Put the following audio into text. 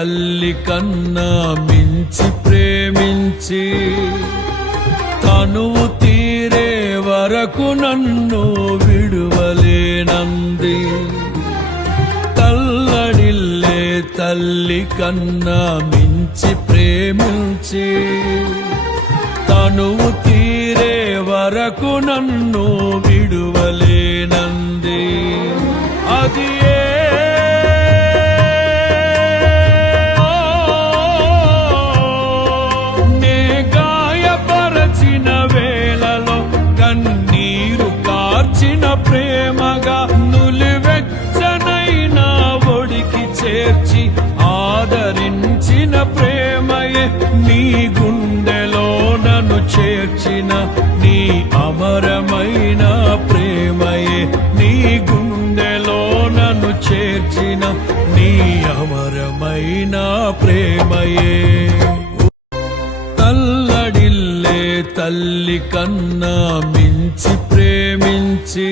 తల్లి కన్నా మించి ప్రేమించి తనువు తీరే వరకు నన్ను విడువలేనంది. తల్లడిల్లే తల్లి కన్నా మించి ప్రేమించి తనువు తీరే వరకు నన్ను విడువలేనంది. అది నే గాయపరచిన వేళలో కన్నీరు కార్చిన ప్రేమగా నులివెచ్చనైనా ఒడికి చేర్చి ఆదరించిన ప్రేమయే నీ గుండెలో నన్ను చేర్చిన నీ అమరమైన ప్రేమయే నీ గుండెలో నన్ను చేర్చిన నీ అమరమైన ప్రేమయే. తల్లడిల్లే తల్లి కన్నా మించి ప్రేమించి